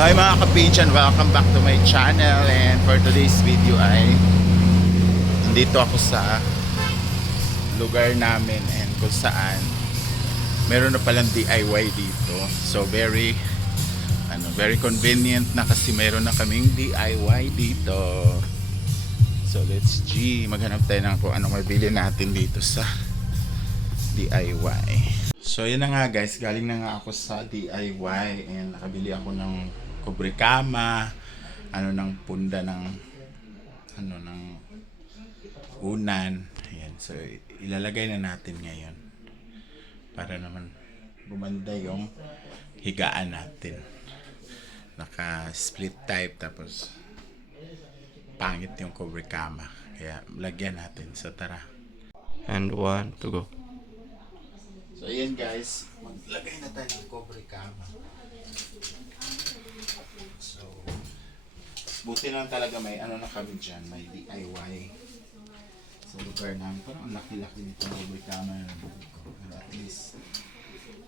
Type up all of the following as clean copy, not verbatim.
Hi mga ka-Pinchan, welcome back to my channel. And for today's video ay nandito ako sa lugar namin and kung saan meron na palang DIY dito. So very convenient na kasi meron na kaming DIY dito. So let's maghanap tayo ng kung anong mabili natin dito sa DIY. So yun na nga guys, galing na nga ako sa DIY and nakabili ako ng kubrekama, ng punda ng unan. Ayan, so ilalagay na natin ngayon para naman gumanda yung higaan natin. Naka split type tapos pangit yung kubrekama. Kaya lagyan natin. So tara. And 1 to go. So ayan guys, maglagay na tayo ng kubrekama. So, buti lang talaga may na kami dyan, may DIY sa lugar namin. Parang ang laki-laki nito ng kubrekama na nabili ko. Pero at least,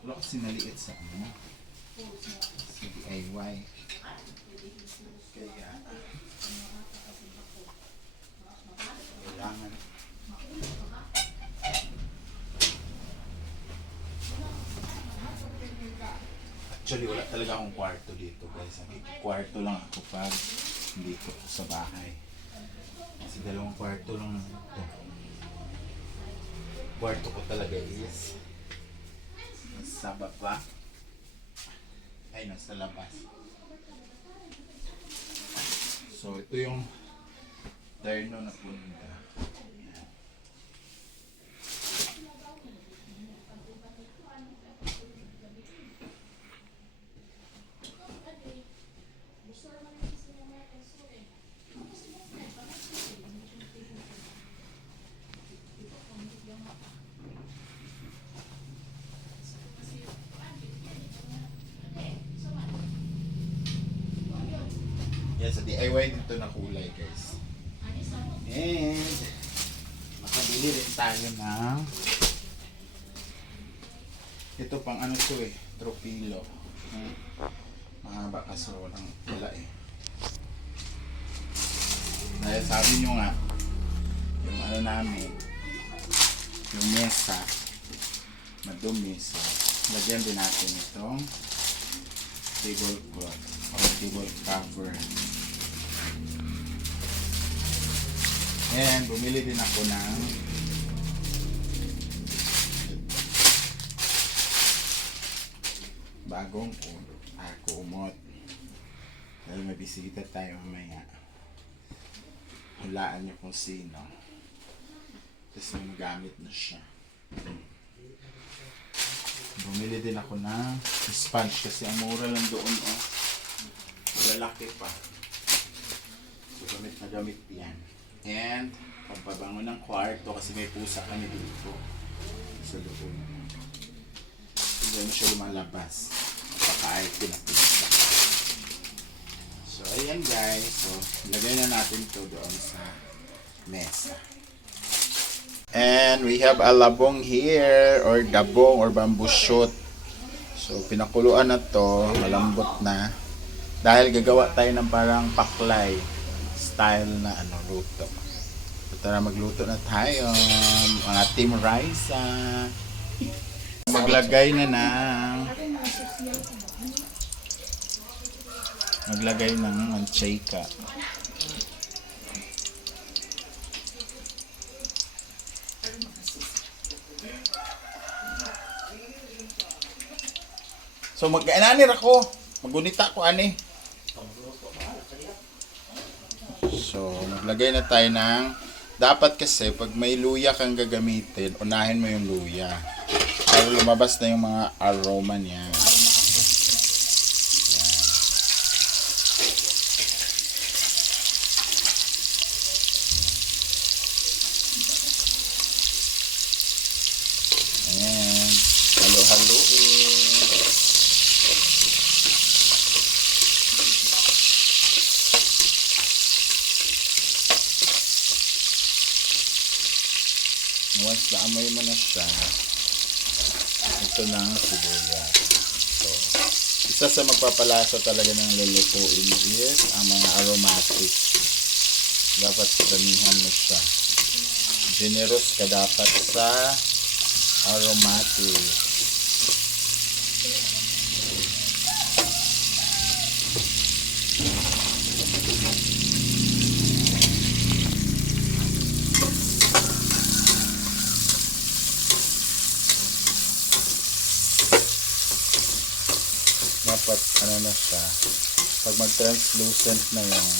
wala kasi maliit sa sa DIY. Kaya, kailangan actually wala talaga akong kwarto dito guys. Kwarto lang ako pag hindi ko sa bahay. Kasi dalawang kwarto lang ito. Kwarto ko talaga is nasa baba. Ay, nasa labas. So ito yung terno na punda. Yan, sa DIY dito na kulay guys. And makabili rin tayo ng ito pang to tropilo. Mahaba kasi walang pila Dahil sabi nyo nga yung namin yung mesa madumi, so lagyan din natin itong tablecloth or table cover. And bumili din ako ng bagong kumot. Dahil may bisita tayo mamaya. Hulaan niyo kung sino. Kasi magamit na siya. Bumili din ako ng sponge kasi ang mura lang doon lalaki pa. So gamit na gamit yan. And pagpabango ng kwarto kasi may pusa kami dito sa loob. Hindi mo siya lumalabas. Pakain ko na pusa. So ayan guys. So lagay na natin to doon sa mesa. And we have a labong here or dabong or bamboo shoot. So pinakuluan na to, malambot na. Dahil gagawa tayo ng parang paklay style na luto. So tara magluto na tayo. Mga Team Raisa. Maglagay ng mancheka. So mag-ananir ako. Magunita ko ani. So maglagay na tayo ng dapat kasi pag may luya kang gagamitin, unahin mo yung luya. Para lumabas na yung mga aroma niya. Ayan. Halo-haloin. Once naamoy mo na siya, ito na ang sibuyas. So, Isa sa magpapalasa talaga ng lulutuin is ang mga aromatic. Dapat damihan mo siya. Generous ka dapat sa aromatic. Dapat ano na siya, pag mag-translucent na yung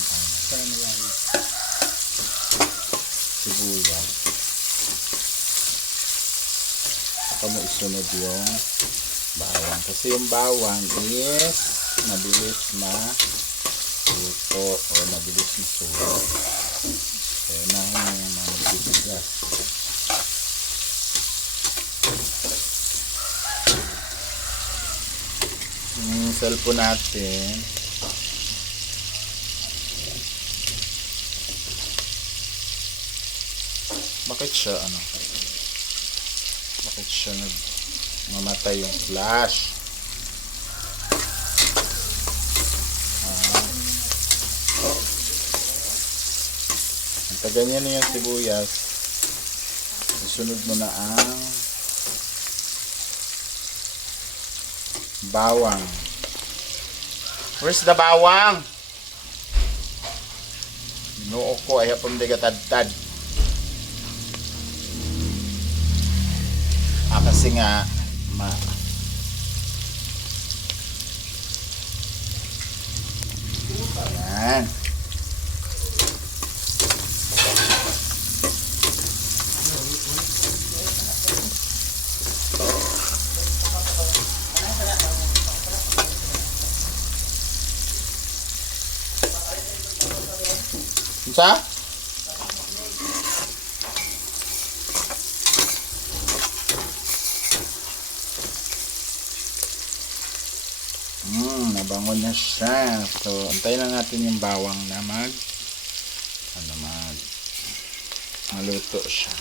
sibuyas, saka mo isunod yung bawang, kasi yung bawang is mabilis na luto o mabilis na sulo. Kaya unahin yung mga sibuyas. Yung cellphone natin, bakit siya mamatay yung flash? Ang ganyan na yung sibuyas, isunod mo na ang bawang. Where's the bawang? Noo ko ay hapon di katadtad. Kasi nga yan. Sa? Nabangon na siya. So, antayin na natin yung bawang na maluto siya.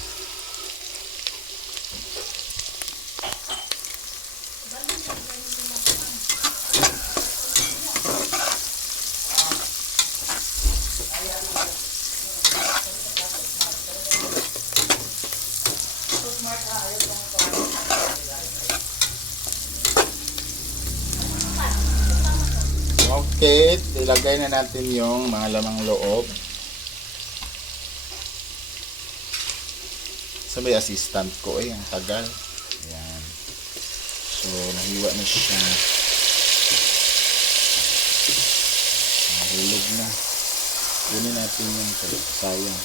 Okay, ilagay na natin yung mga lamang loob. Sabay assistant ko ang tagal. Ayan. So, nahiwa na siya. Nahulog na. Kunin natin yung sayang.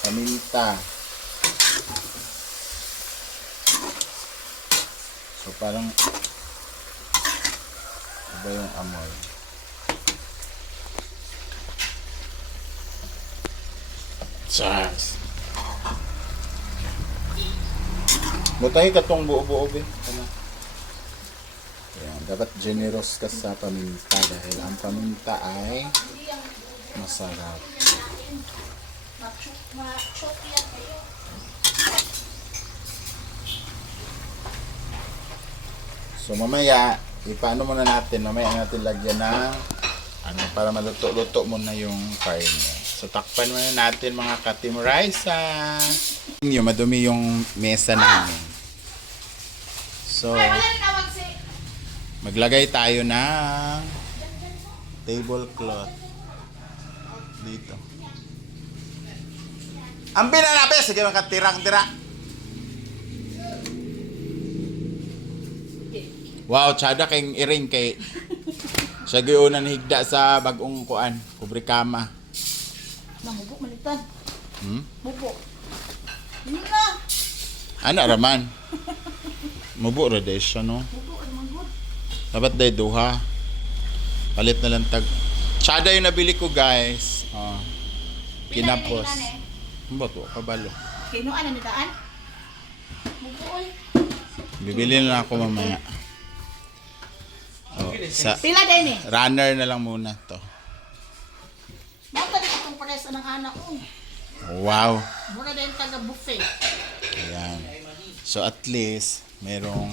Paminta. So parang iba yung amoy. Chas. Butay ka tong buo-buo be. Ano? Ayan, dapat generous ka sa paminta dahil ang paminta ay masarap. So mamaya, ipaano muna natin, mamaya natin lagyan ng para maluto-luto muna yung karne. So takpan muna natin mga ka-Team Raisa. Madumi yung mesa namin. So maglagay tayo ng tablecloth dito. Ang binanabi, sige makatirang-tira. Wow, tsada kayong iring kay siya giunan higda sa bagong kuan, kubrikama. Mamubo malitan. Mubo. Yun Ana raman. Mubo ra day siya no. Mubo ay manggod. Dapat day duha. Palit na lang tag. Tsada yung nabili ko guys. Kinapos. Ano to? Kabalo. Kinuan na daan? Mubo ay. Bibili na lang ako mamaya. Pila din eh. Runner na lang muna to. Mata din itong pares ng anak ko. Wow. Mura din taga buffet. Ayan. So at least, merong...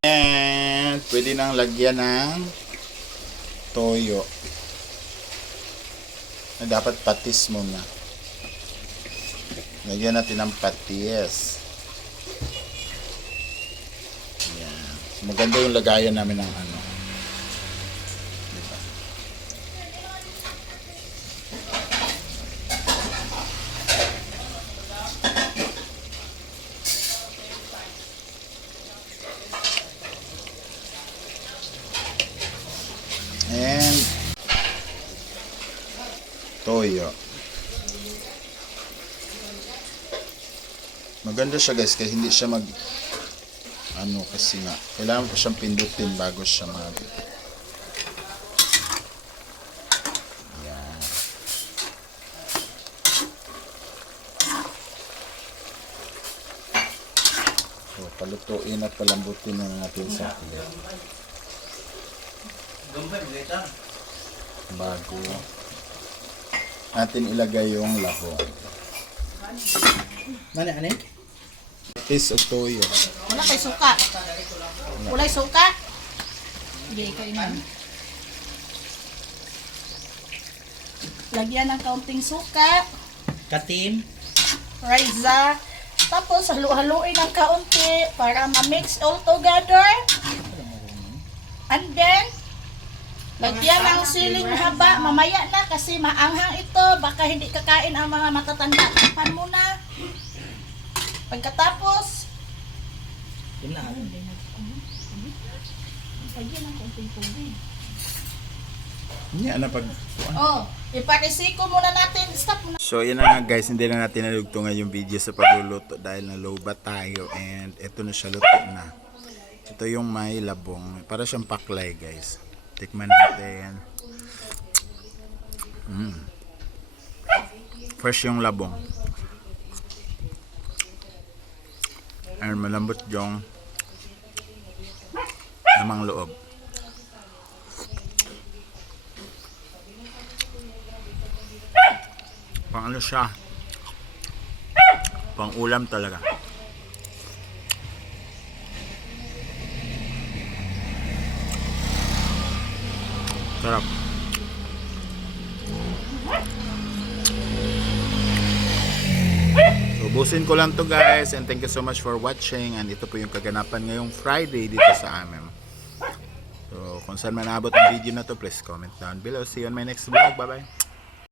And pwede nang lagyan ng toyo. Na dapat patis muna. Lagyan natin ng patis. Ayan. So, maganda yung lagayan namin ng ano. Diba? And toyo. Maganda siya guys kasi hindi siya mag ano kasi nga kailangan ko siyang pindutin bago siya mag yan. So palutuin at palambutin na natin sa ulit bago natin ilagay yung lahong. Ano? Patis o toyo. Wala kay suka. Wala suka. Hindi ko iman. Lagyan ng kaunting suka. Katim. Raisa. Tapos halu-haluin ng kaunti para ma-mix all together. And then, lagyan ng siling haba. Mamaya na kasi maanghang ito. Baka hindi kakain ang mga matatanda. Tapan muna. Pagkatapos, Yun na. lagyan ng kaunting tubig. Yan na pag Oh, iparisiko muna natin. Stop muna. So yun na nga guys, hindi na natin nalugtungan yung video sa pagluluto dahil nalobat tayo and eto na siya, luto na. Ito yung may labong, para siyang paklay guys. Tikman natin. Fresh yung labong. And malambot yung lamang loob. Pang ano siya? Pang ulam talaga. Sarap. So, ubusin ko lang to guys and thank you so much for watching and ito po yung kaganapan ngayong Friday dito sa amin. So, kung saan man naabot ang video na to, please comment down below. See you on my next vlog. Bye bye.